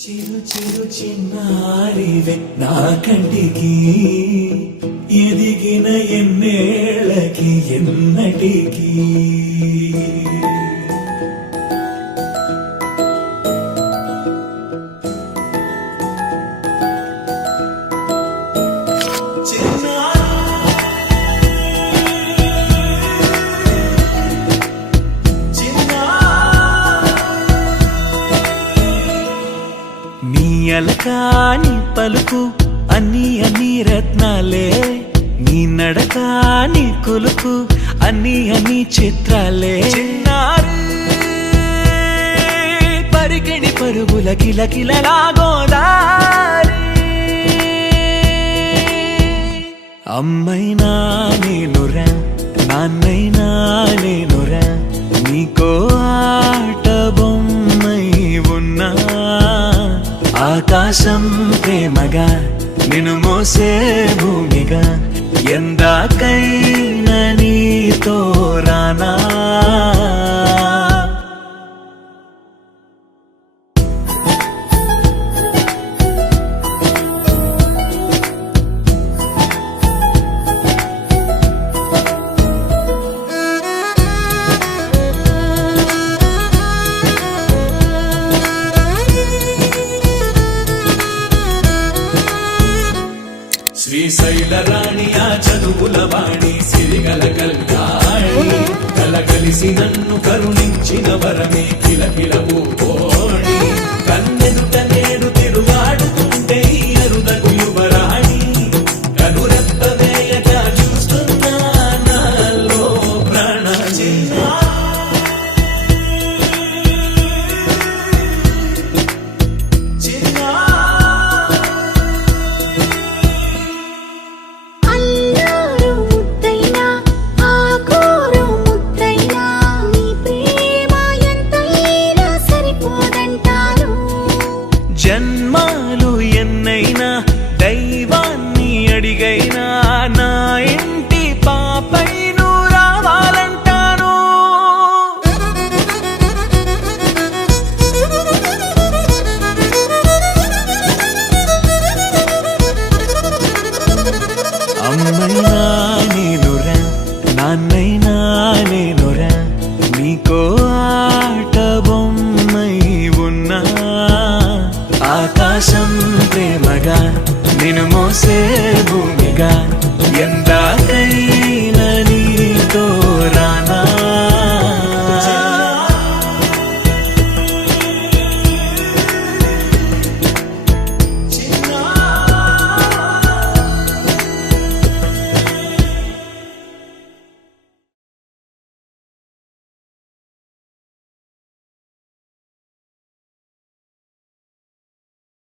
చిరు చిరు చిన్నారివే నా కంటికి ఎదిగిన ఎన్నేళ్ళకి ఎన్నటికి అలకాని పలుకు అన్ని అన్ని రత్నాలే నీ నడక నీ కొలుకు అన్ని అన్ని చిత్రాలే చిన్నారు పరికిణి పరుగుల కిలకిలలా గోదారి అమ్మైనా నేనురా నాన్నైనా నేనురా నీకో ఆట బొమ్మై ఉన్నా ఆకాశం ప్రేమగా నిన్ను మోసే భూమిగా ఎందాకైనా నీతో రానా శ్రీశైల రాణి ఆ చదువుల వాణి సిరిగల కళ్యాణి కలగలిసి నన్ను కరుణించిన వరమే కిలకిలవు కోణి కన్నెదుట నేడు తిరుగాడుతుంటే అరుదగు యువరాణి కనురెప్ప వేయక చూస్తున్నా నాలో ప్రాణ జన్మాలు ఎన్నైనా దైవాన్ని అడిగైనా నా ఇంటి పాపై నువ్వు రావాలంటాను అమ్మైనా నేనురా నాన్నైనా నేను